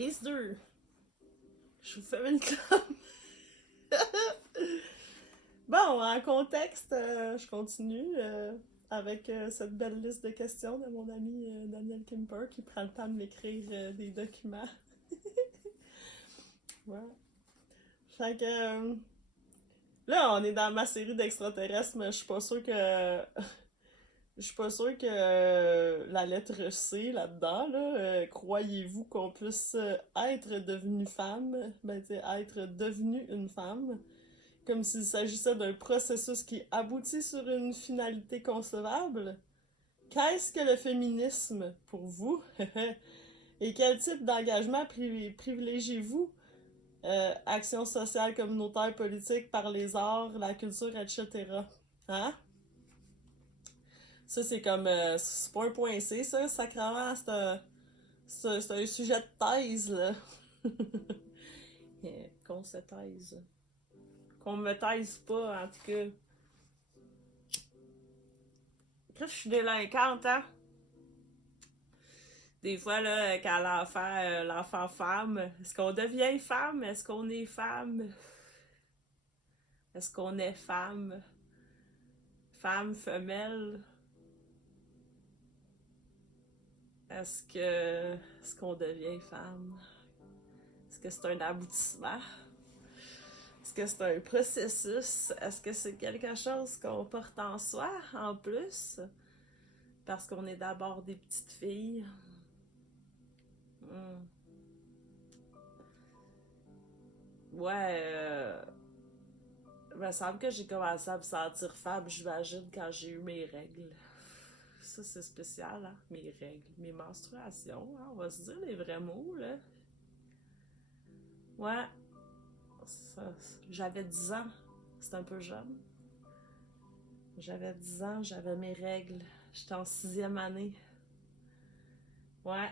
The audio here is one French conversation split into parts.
Prise 2. Je vous fais une clame. Bon, en contexte, je continue avec cette belle liste de questions de mon ami Daniel Kimper qui prend le temps de m'écrire des documents. Ouais. Fait que là, on est dans ma série d'extraterrestres, mais je suis pas sûre que je suis pas sûre que la lettre C là-dedans, là, croyez-vous qu'on puisse être devenu femme, ben tu sais, être devenu une femme, comme s'il s'agissait d'un processus qui aboutit sur une finalité concevable? Qu'est-ce que le féminisme pour vous? Et quel type d'engagement privilégiez-vous? Action sociale, communautaire, politique, par les arts, la culture, etc. Hein? Ça, c'est comme... c'est pas un point C, ça, sacrément. C'est un sujet de thèse, là. Qu'on se taise. Qu'on me taise pas, en tout cas. Là, je suis délinquante, hein? Des fois, là, quand l'enfant femme, est-ce qu'on devient femme? Est-ce qu'on est femme? Est-ce qu'on est femme? Femme, femelle? Est-ce qu'on devient femme? Est-ce que c'est un aboutissement? Est-ce que c'est un processus? Est-ce que c'est quelque chose qu'on porte en soi, en plus? Parce qu'on est d'abord des petites filles. Ouais, il me semble que j'ai commencé à me sentir femme, j'imagine, quand j'ai eu mes règles. Ça, c'est spécial, hein? Mes règles, mes menstruations, hein? On va se dire les vrais mots, là. Ouais, j'avais 10 ans, c'était un peu jeune. J'avais 10 ans, j'avais mes règles, j'étais en 6e année. Ouais,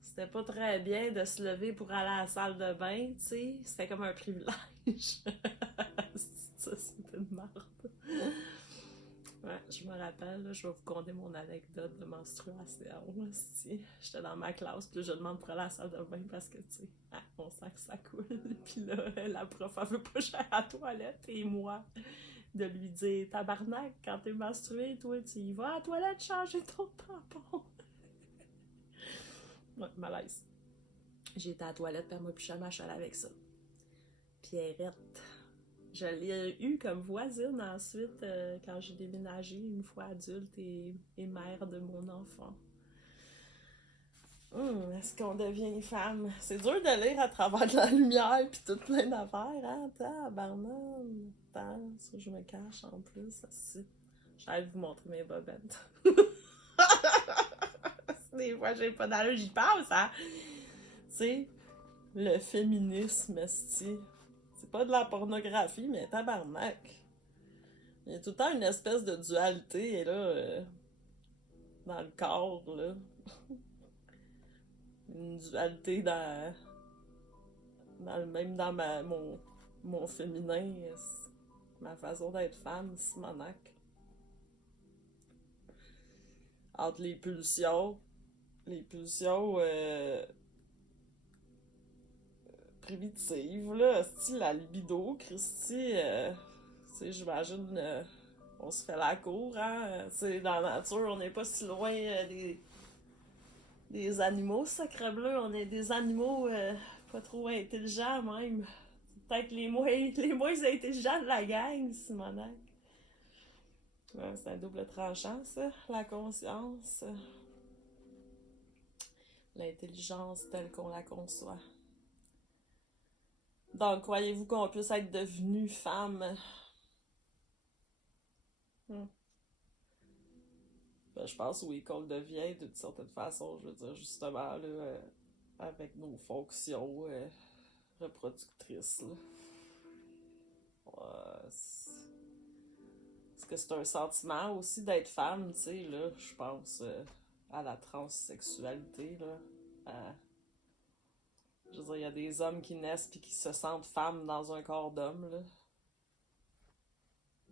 c'était pas très bien de se lever pour aller à la salle de bain, tu sais, c'était comme un privilège. Ça, c'était une merde. Ouais, je me rappelle, là, je vais vous conter mon anecdote de menstruation. J'étais dans ma classe, puis là, je demande pour aller à la salle de bain parce que, tu sais, on sent que ça coule. Puis là, la prof, elle veut pas que j'aille à la toilette, et moi, de lui dire, tabarnak, quand t'es menstruée, toi, tu y vas à la toilette changer ton tampon. Ouais, malaise. J'ai été à la toilette, puis moi, puis jamais je suis allée avec ça. Pierrette. Je l'ai eu comme voisine ensuite quand j'ai déménagé une fois adulte et mère de mon enfant. Est-ce qu'on devient femme? C'est dur de lire à travers de la lumière puis tout plein d'affaires, hein? Tabarnak! Attends, ça je me cache en plus. J'allais vous montrer mes bobettes. Des fois, j'ai pas d'allure, j'y pense, hein? Tu sais, le féminisme, c'est pas de la pornographie, mais tabarnak. Il y a tout le temps une espèce de dualité, là, dans le corps, là. Une dualité même dans mon féminin, ma façon d'être femme, Simonac. Entre les pulsions primitives, là, style la libido, Christy, tu sais, j'imagine, on se fait la cour, hein, tu sais, dans la nature, on n'est pas si loin des animaux, sacre bleu, on est des animaux pas trop intelligents, même. Peut-être les moins intelligents de la gang, Simonac. Ouais, c'est un double tranchant, ça, la conscience. L'intelligence telle qu'on la conçoit. Donc, croyez-vous qu'on puisse être devenu femme? Ben, je pense oui, qu'on le devient d'une certaine façon, je veux dire, justement, là, avec nos fonctions reproductrices, là. Est-ce que c'est un sentiment aussi d'être femme, tu sais, là, je pense à la transsexualité, là. Je veux dire, il y a des hommes qui naissent puis qui se sentent femmes dans un corps d'homme, là.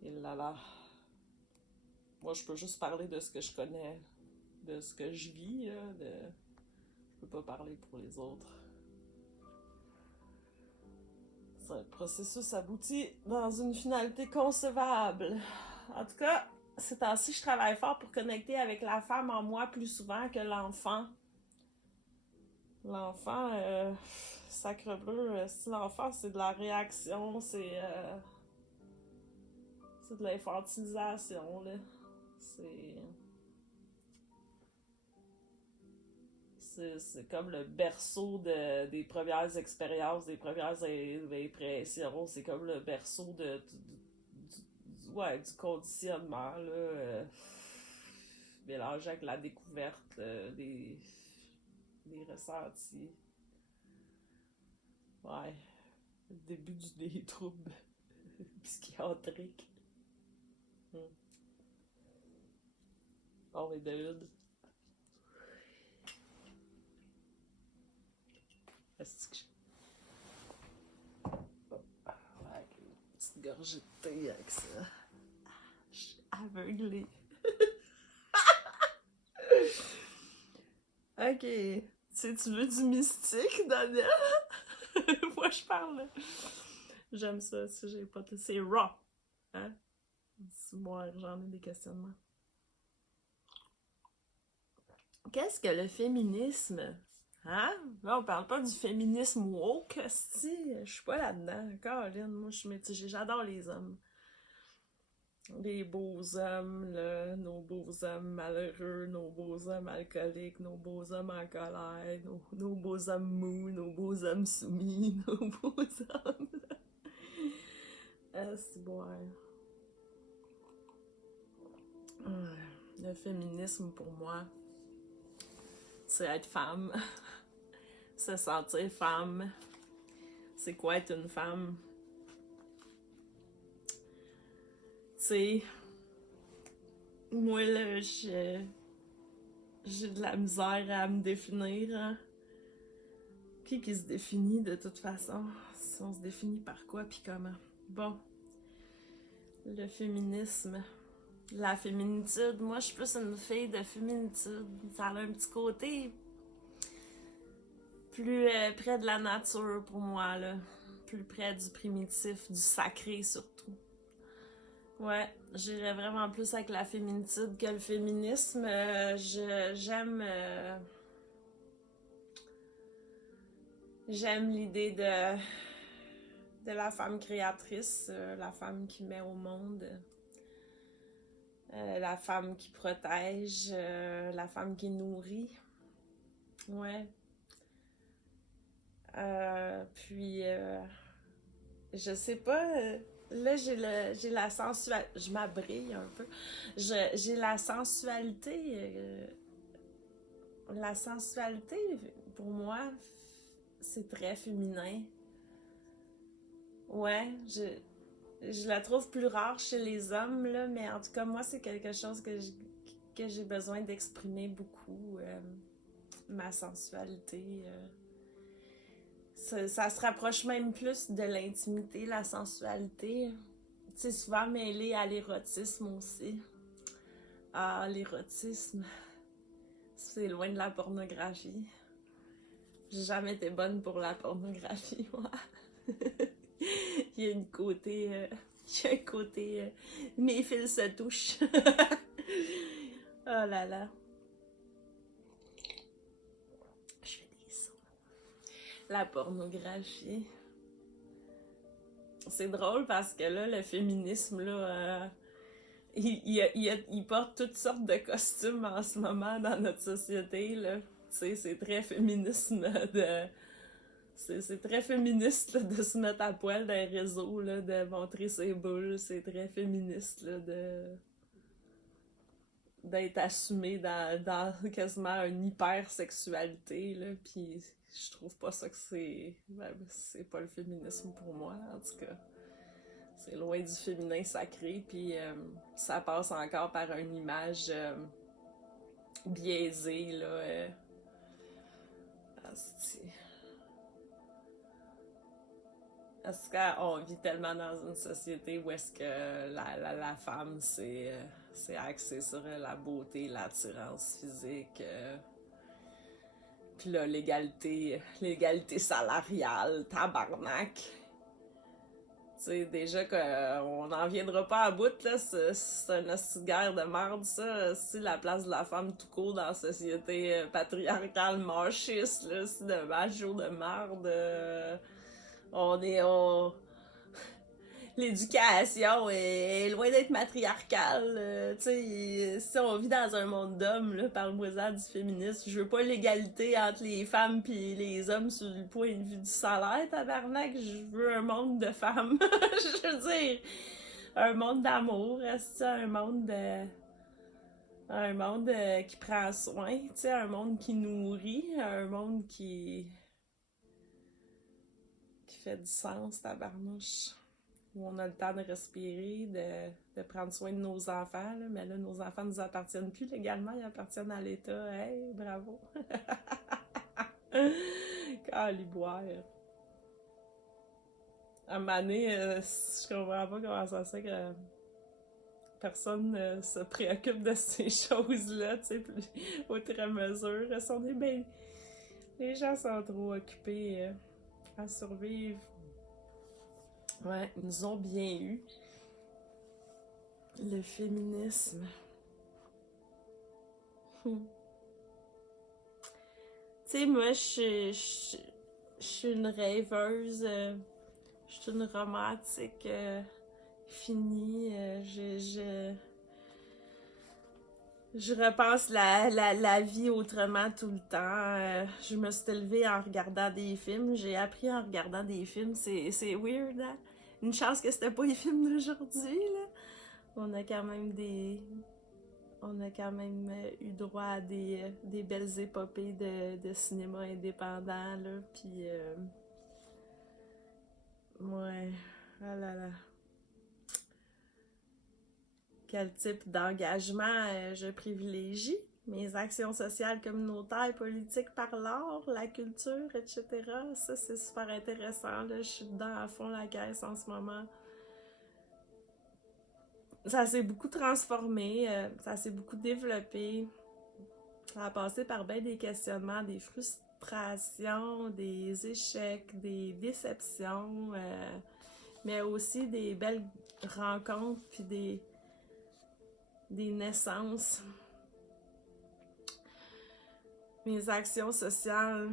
Et là là. Moi, je peux juste parler de ce que je connais, de ce que je vis, là, je peux pas parler pour les autres. un processus abouti dans une finalité concevable. En tout cas, ces temps-ci, je travaille fort pour connecter avec la femme en moi plus souvent que l'enfant. L'enfant, sacrebleu, si l'enfant, c'est de la réaction, c'est de l'infantilisation, là. C'est comme le berceau des premières expériences, des premières impressions. C'est comme le berceau du conditionnement, là. Mélangé avec la découverte des ressentis. Ouais. Le début des troubles psychiatriques. On est de une. Est-ce que ouais, une petite gorgée de thé avec ça. Je suis aveuglée. Ok. Tu veux du mystique, Daniel? Moi, je parle. J'aime ça. Si j'ai pas... C'est raw. Hein? Moi, j'en ai des questionnements. Qu'est-ce que le féminisme? Hein? Là, on parle pas du féminisme woke, si. Je suis pas là-dedans. Caroline, moi, je suis mitigée. J'adore les hommes. Les beaux hommes, là, nos beaux hommes malheureux, nos beaux hommes alcooliques, nos beaux hommes en colère, nos beaux hommes mous, nos beaux hommes soumis, nos beaux hommes. C'est bon. Le féminisme, pour moi, c'est être femme. Se sentir femme. C'est quoi être une femme? Tu sais, moi, là, j'ai de la misère à me définir. Hein? Qui se définit de toute façon? Si on se définit par quoi puis comment? Bon, le féminisme, la féminitude. Moi, je suis plus une fille de féminitude. Ça a un petit côté plus près de la nature pour moi, là. Plus près du primitif, du sacré surtout. Ouais, j'irais vraiment plus avec la féminitude que le féminisme. J'aime l'idée de la femme créatrice, la femme qui met au monde, la femme qui protège, la femme qui nourrit. Ouais. Puis, je sais pas, là j'ai la sensualité, je m'abrille un peu, j'ai la sensualité, pour moi, c'est très féminin. Ouais, je la trouve plus rare chez les hommes, là, mais en tout cas, moi, c'est quelque chose que j'ai besoin d'exprimer beaucoup, ma sensualité. Ça se rapproche même plus de l'intimité, la sensualité. C'est souvent mêlé à l'érotisme aussi. Ah, l'érotisme, c'est loin de la pornographie. J'ai jamais été bonne pour la pornographie, moi. Il y a un côté... mes fils se touchent. Oh là là. Je fais des sons. La pornographie. C'est drôle parce que là, le féminisme, là... il porte toutes sortes de costumes en ce moment dans notre société, là. Tu sais, c'est très féminisme de... C'est très féministe là, de se mettre à poil dans les réseaux, là, de montrer ses boules. C'est très féministe là, d'être assumé dans quasiment une hypersexualité. Là, puis je trouve pas ça que c'est... Ben, c'est pas le féminisme pour moi, en tout cas. C'est loin du féminin sacré, puis ça passe encore par une image biaisée, là. Est-ce qu'on vit tellement dans une société où est-ce que la femme, c'est axé sur la beauté, l'attirance physique, puis là, l'égalité salariale, tabarnak. Tu sais, déjà qu'on n'en viendra pas à bout, là, c'est une hostie de guerre de merde, ça. C'est la place de la femme tout court dans la société patriarcale machiste, là, c'est de macho de merde. On... L'éducation est loin d'être matriarcale. Tu sais, si on vit dans un monde d'hommes, là, parle-moi-en du féminisme. Je veux pas l'égalité entre les femmes puis les hommes sur le point de vue du salaire, tabarnak. Je veux un monde de femmes. Je veux dire, un monde d'amour, un monde de... Un monde qui prend soin, tu sais, un monde qui nourrit, un monde qui fait du sens, tabarnouche. Où on a le temps de respirer, de prendre soin de nos enfants. Là. Mais là, nos enfants ne nous appartiennent plus légalement, ils appartiennent à l'État. Hey, bravo! Caliboire! À un moment donné, je comprends pas comment ça se fait que personne ne se préoccupe de ces choses-là, tu sais, outre mesure. Les gens sont trop occupés à survivre. Ouais, ils nous ont bien eu. Le féminisme. Tu sais, moi, je suis une rêveuse. Je suis une romantique finie. Je repense la vie autrement tout le temps. Je me suis élevée en regardant des films. J'ai appris en regardant des films. C'est weird, hein? Une chance que c'était pas les films d'aujourd'hui, là. On a quand même eu droit à des belles épopées de cinéma indépendant, là. Puis, ouais, ah là là. Quel type d'engagement je privilégie? Mes actions sociales, communautaires, politiques par l'art, la culture, etc. Ça, c'est super intéressant. Là. Je suis dedans à fond la caisse en ce moment. Ça s'est beaucoup transformé, ça s'est beaucoup développé. Ça a passé par bien des questionnements, des frustrations, des échecs, des déceptions, mais aussi des belles rencontres, puis des naissances. Mes actions sociales.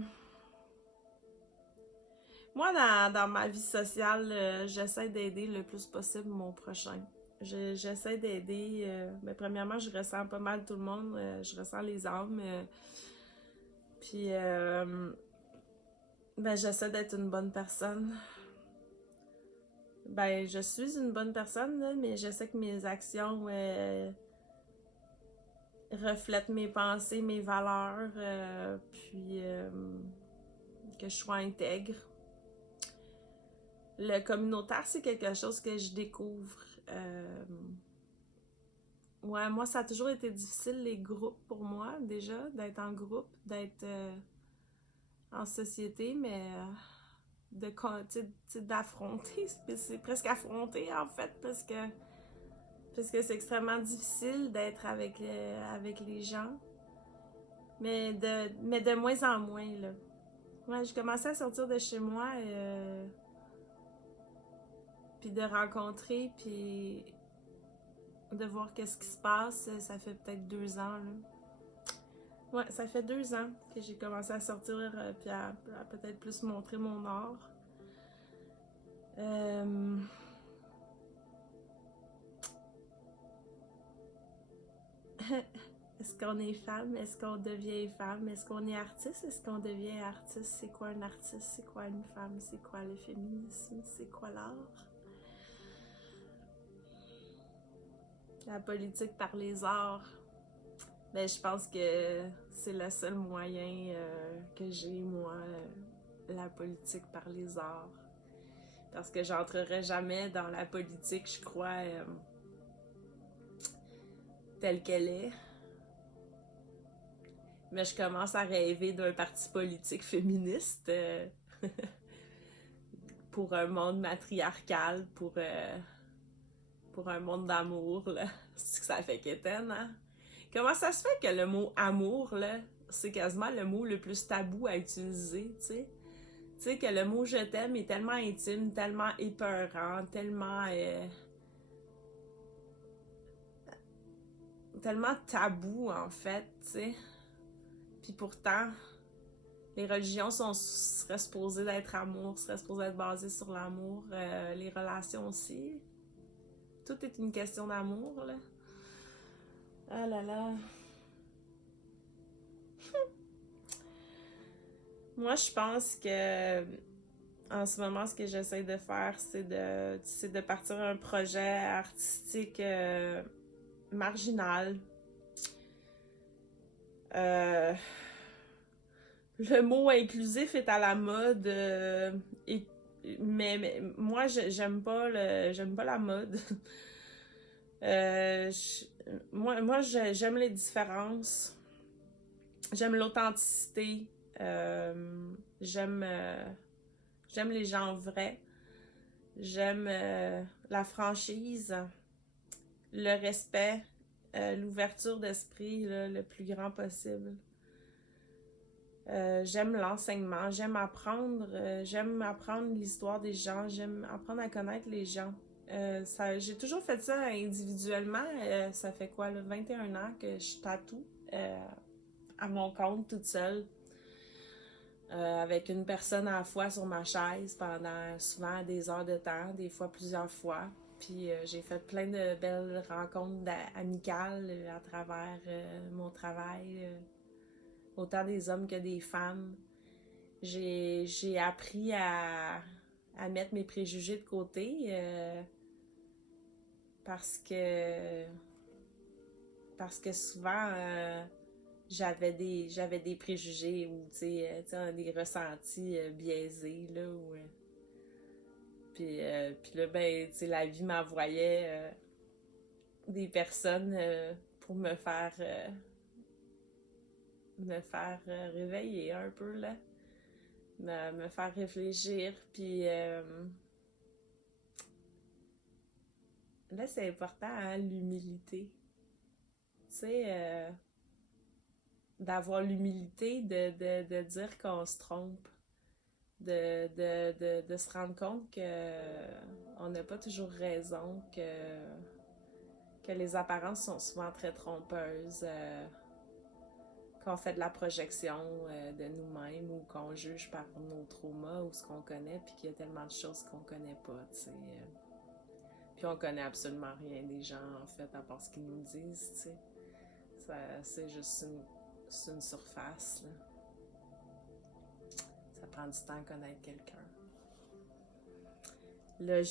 Moi, dans ma vie sociale, j'essaie d'aider le plus possible mon prochain. J'essaie d'aider, mais premièrement, je ressens pas mal tout le monde, je ressens les âmes, puis j'essaie d'être une bonne personne. Je suis une bonne personne, là, mais je sais que mes actions reflètent mes pensées, mes valeurs, puis que je sois intègre. Le communautaire, c'est quelque chose que je découvre. Ouais, moi, ça a toujours été difficile, les groupes, pour moi, déjà, d'être en groupe, d'être en société, mais d'affronter, c'est presque affronter, en fait, parce que c'est extrêmement difficile d'être avec les gens, mais de moins en moins, là. Ouais, j'ai commencé à sortir de chez moi, puis de rencontrer, puis de voir qu'est-ce qui se passe. Ça fait peut-être 2 ans, là. Ouais, ça fait 2 ans que j'ai commencé à sortir, puis à peut-être plus montrer mon art. Est-ce qu'on est femme? Est-ce qu'on devient femme? Est-ce qu'on est artiste? Est-ce qu'on devient artiste? C'est quoi un artiste? C'est quoi une femme? C'est quoi le féminisme? C'est quoi l'art? La politique par les arts. Je pense que c'est le seul moyen que j'ai, moi, la politique par les arts. Parce que j'entrerai jamais dans la politique, je crois, telle qu'elle est. Mais je commence à rêver d'un parti politique féministe pour un monde matriarcal, pour un monde d'amour, là. C'est que ça fait qu'éteindre, hein? Comment ça se fait que le mot amour, là, c'est quasiment le mot le plus tabou à utiliser, tu sais? Tu sais, que le mot je t'aime est tellement intime, tellement épeurant, tellement tabou, en fait, tu sais. Puis pourtant, les religions seraient supposées d'être amour, seraient supposées être basées sur l'amour, les relations aussi. Tout est une question d'amour, là. Ah là là. Moi, je pense que en ce moment, ce que j'essaie de faire, c'est de partir un projet artistique marginal. Euh, le mot inclusif est à la mode, mais moi, j'aime pas la mode. Euh, je- j'aime les différences. J'aime l'authenticité. Euh, j'aime, euh, j'aime les gens vrais. J'aime la franchise, le respect, l'ouverture d'esprit là, le plus grand possible. J'aime l'enseignement, j'aime apprendre l'histoire des gens, j'aime apprendre à connaître les gens. J'ai toujours fait ça individuellement. Ça fait quoi, là, 21 ans que je tatoue à mon compte toute seule. Avec une personne à la fois sur ma chaise pendant souvent des heures de temps, des fois plusieurs fois. Puis j'ai fait plein de belles rencontres amicales à travers mon travail, autant des hommes que des femmes. J'ai appris à mettre mes préjugés de côté parce que parce que souvent j'avais des préjugés ou des ressentis biaisés là puis là ben tu sais la vie m'envoyait des personnes pour me faire réveiller un peu là, me faire réfléchir puis là c'est important hein, l'humilité, tu sais d'avoir l'humilité de dire qu'on se trompe, de se rendre compte que on n'a pas toujours raison, que les apparences sont souvent très trompeuses, qu'on fait de la projection de nous-mêmes ou qu'on juge par nos traumas ou ce qu'on connaît, puis qu'il y a tellement de choses qu'on connaît pas, tu sais. Puis on connaît absolument rien des gens, en fait, à part ce qu'ils nous disent, tu sais. C'est juste une surface, là. Ça prend du temps à connaître quelqu'un. Là,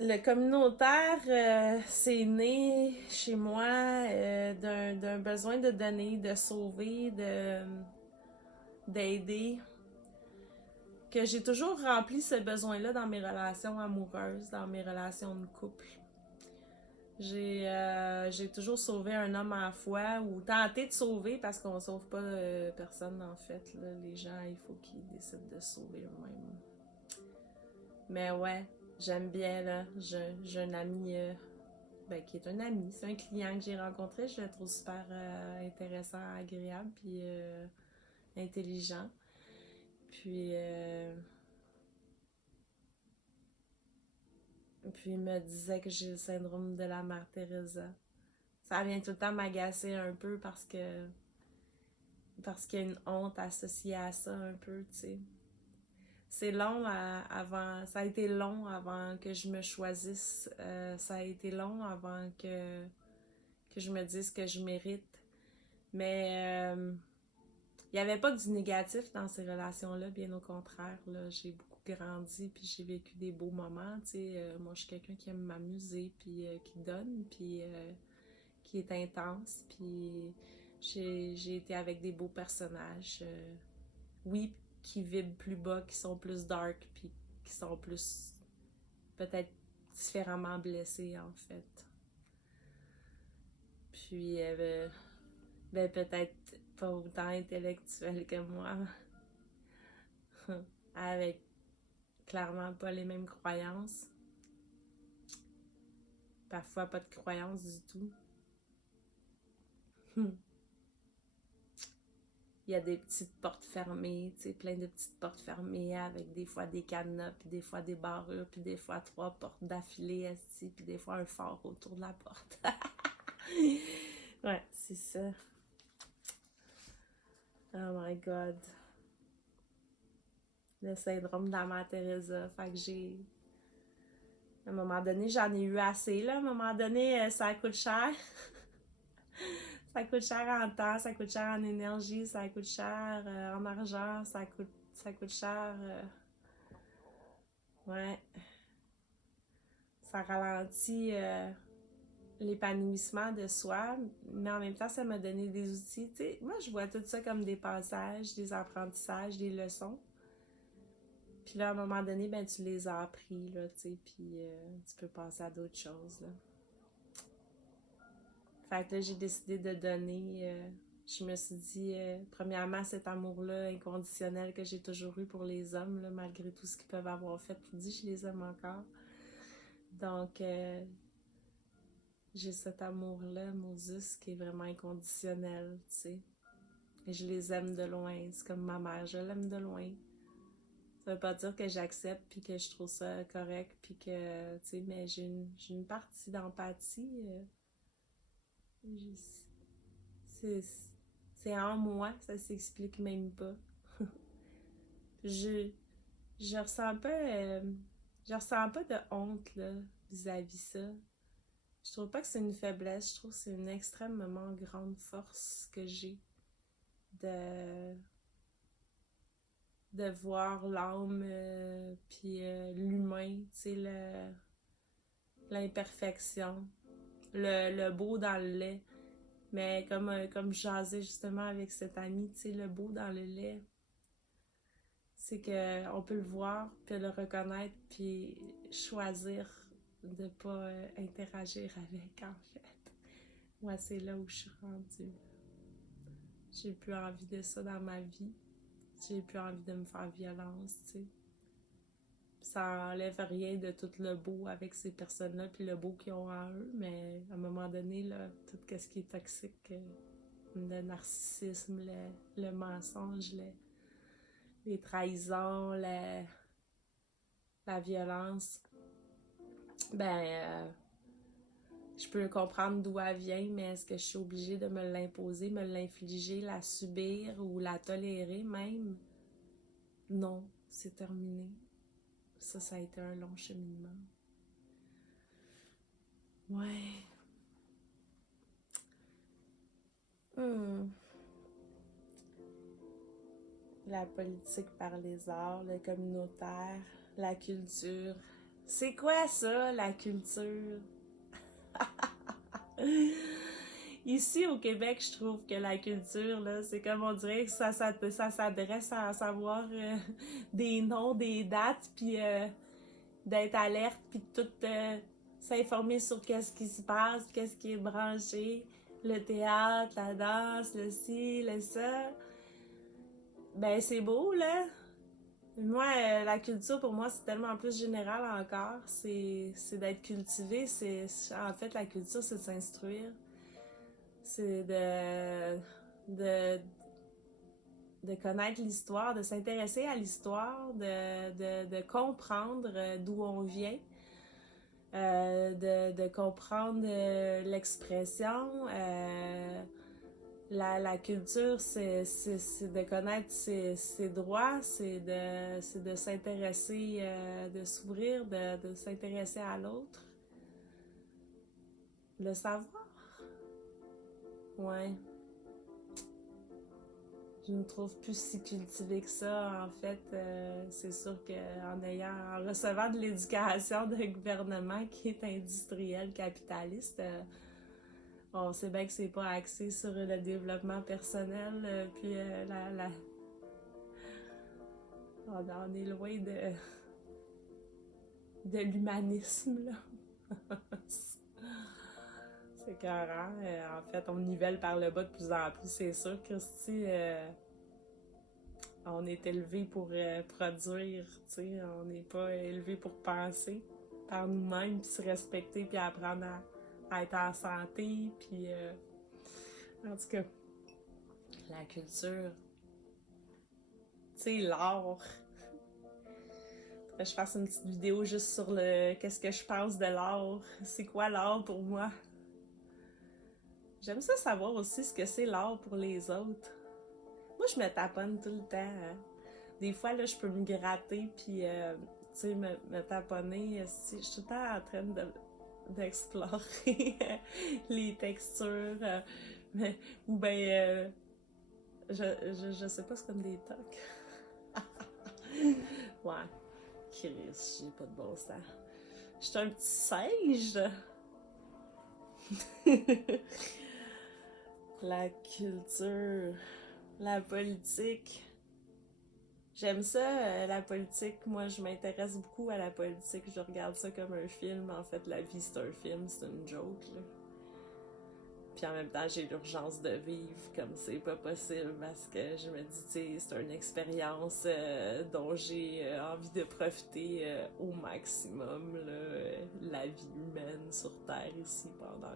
le communautaire, c'est né chez moi d'un besoin de donner, de sauver, d'aider. Que j'ai toujours rempli ce besoin-là dans mes relations amoureuses, dans mes relations de couple. J'ai toujours sauvé un homme à la fois ou tenté de sauver parce qu'on sauve pas personne en fait. Là. Les gens, il faut qu'ils décident de se sauver eux-mêmes. Mais ouais, j'aime bien là. J'ai un ami qui est un ami. C'est un client que j'ai rencontré. Je le trouve super intéressant, agréable puis intelligent. Puis Puis il me disait que j'ai le syndrome de la mère Teresa. Ça vient tout le temps m'agacer un peu parce qu'il y a une honte associée à ça un peu, tu sais. C'est long avant, ça a été long avant que je me choisisse, ça a été long avant que je me dise que je mérite. Mais il n'y avait pas du négatif dans ces relations-là, bien au contraire. Là, j'ai beaucoup grandi, puis j'ai vécu des beaux moments. Tu sais, moi, je suis quelqu'un qui aime m'amuser, puis qui donne, puis qui est intense. Puis j'ai été avec des beaux personnages. Oui, qui vibrent plus bas, qui sont plus dark, puis qui sont plus peut-être différemment blessés, en fait. Puis, peut-être pas autant intellectuel que moi, avec clairement pas les mêmes croyances, parfois pas de croyances du tout. il y a des petites portes fermées, tu sais, plein de petites portes fermées avec des fois des cadenas, puis des fois des barrures, puis des fois 3 portes d'affilée, esti, puis des fois un phare autour de la porte. Ouais, c'est ça. Oh my God. Le syndrome de la mère Teresa. Fait que j'ai... À un moment donné, j'en ai eu assez, là. À un moment donné, ça coûte cher. Ça coûte cher en temps, ça coûte cher en énergie, ça coûte cher en argent, ça coûte cher... ouais. Ça ralentit l'épanouissement de soi, mais en même temps, ça m'a donné des outils. Tu sais, moi, je vois tout ça comme des passages, des apprentissages, des leçons. Puis là, à un moment donné, ben, tu les as appris, là, tu sais, puis tu peux passer à d'autres choses, là. Fait que là, j'ai décidé de donner. Je me suis dit, premièrement, cet amour-là inconditionnel que j'ai toujours eu pour les hommes, là, malgré tout ce qu'ils peuvent avoir fait, puis dis, je les aime encore. Donc, j'ai cet amour-là, Moses, qui est vraiment inconditionnel, tu sais. Et je les aime de loin. C'est comme ma mère, je l'aime de loin. Ça veut pas dire que j'accepte puis que je trouve ça correct puis que, tu sais, mais j'ai une partie d'empathie. C'est c'est en moi, ça s'explique même pas. je je ressens pas je ressens pas de honte là vis-à-vis ça. Je trouve pas que c'est une faiblesse, je trouve que c'est une extrêmement grande force que j'ai de de voir l'âme puis l'humain, tu sais, l'imperfection, le beau dans le lait. Mais comme je jasais justement avec cette amie, tu sais, le beau dans le lait, c'est que on peut le voir, puis le reconnaître, puis choisir de pas interagir avec, en fait. Moi, c'est là où je suis rendue. J'ai plus envie de ça dans ma vie. J'ai plus envie de me faire violence, tu sais. Ça enlève rien de tout le beau avec ces personnes-là, puis le beau qu'ils ont en eux, mais à un moment donné, là, tout ce qui est toxique, le narcissisme, le mensonge, les trahisons, la violence, ben, je peux comprendre d'où elle vient, mais est-ce que je suis obligée de me l'imposer, me l'infliger, la subir ou la tolérer même? Non, c'est terminé. Ça a été un long cheminement. Ouais. La politique par les arts, le communautaire, la culture. C'est quoi ça, la culture? Ici au Québec, je trouve que la culture, là, c'est comme on dirait que ça s'adresse à savoir des noms, des dates, puis d'être alerte, puis tout s'informer sur qu'est-ce qui se passe, qu'est-ce qui est branché, le théâtre, la danse, le ci, le ça. Ben, c'est beau, là. Moi, la culture, pour moi, c'est tellement plus général encore. C'est d'être cultivé. En fait, la culture, c'est de s'instruire. C'est de, de connaître l'histoire, de s'intéresser à l'histoire, de comprendre d'où on vient, de comprendre l'expression. La culture, c'est de connaître ses droits, c'est de s'intéresser, de s'ouvrir, de s'intéresser à l'autre. Le savoir. Ouais. Je me trouve plus si cultivée que ça. En fait, c'est sûr en recevant de l'éducation d'un gouvernement qui est industriel, capitaliste, on sait bien que c'est pas axé sur le développement personnel, puis on est loin de l'humanisme, là. C'est écœurant. En fait, on nivelle par le bas de plus en plus, c'est sûr, Christy. On est élevé pour produire, tu sais. On n'est pas élevé pour penser par nous-mêmes, puis se respecter, puis apprendre à être en santé, puis... en tout cas, la culture... Tu sais, l'art. Je fasse une petite vidéo juste sur le qu'est-ce que je pense de l'art. C'est quoi l'art pour moi? J'aime ça savoir aussi ce que c'est l'art pour les autres. Moi, je me taponne tout le temps. Hein. Des fois, là, je peux me gratter puis, tu sais, me taponner. Je suis tout le temps en train d'explorer les textures. Ou ben, je sais pas, c'est comme des tocs. Ouais. Chris, j'ai pas de bon sens. Je suis un petit singe. La culture, la politique. J'aime ça, la politique. Moi, je m'intéresse beaucoup à la politique. Je regarde ça comme un film. En fait, la vie, c'est un film, c'est une joke, là. Puis en même temps, j'ai l'urgence de vivre comme c'est pas possible parce que je me dis, tu sais, c'est une expérience dont j'ai envie de profiter au maximum, là, la vie humaine sur Terre ici pendant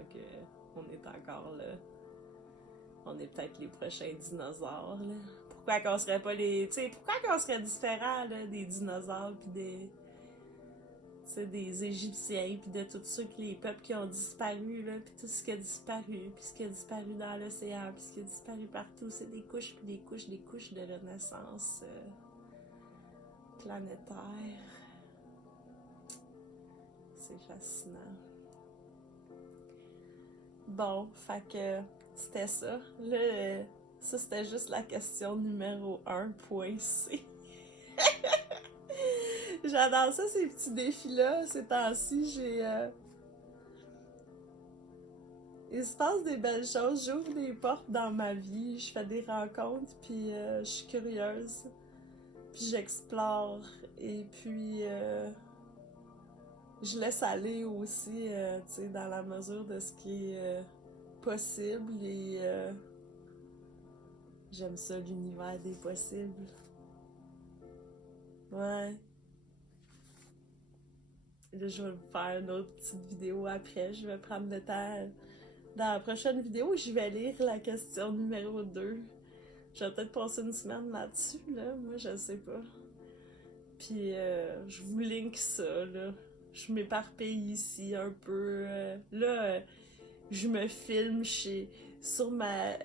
qu'on est encore là. On est peut-être les prochains dinosaures, là. Pourquoi qu'on serait pas les... Tu sais, pourquoi qu'on serait différents, là, des dinosaures pis des... Tu sais, des Égyptiens, puis de tous ceux les peuples qui ont disparu, là, puis tout ce qui a disparu, puis ce qui a disparu dans l'océan, puis ce qui a disparu partout, c'est des couches, puis des couches, des couches de renaissance planétaire. C'est fascinant. Bon, fait que c'était ça. Là, ça c'était juste la question numéro 1.c. J'adore ça, ces petits défis-là. Ces temps-ci, il se passe des belles choses. J'ouvre des portes dans ma vie. Je fais des rencontres, puis je suis curieuse. Puis j'explore. Et puis, je laisse aller aussi, tu sais, dans la mesure de ce qui est possible. Et j'aime ça, l'univers des possibles. Ouais. Là, je vais vous faire une autre petite vidéo après. Je vais prendre le temps. Dans la prochaine vidéo, je vais lire la question numéro 2. Je vais peut-être passer une semaine là-dessus, là. Moi, je sais pas. Puis, je vous link ça, là. Je m'éparpille ici un peu. Là, je me filme sur ma...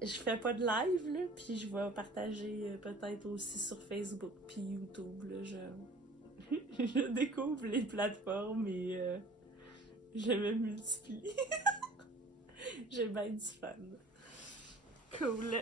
Je fais pas de live, là. Puis, je vais partager peut-être aussi sur Facebook puis YouTube, là. Je découvre les plateformes et je me multiplie. J'ai bien du fun. Cool.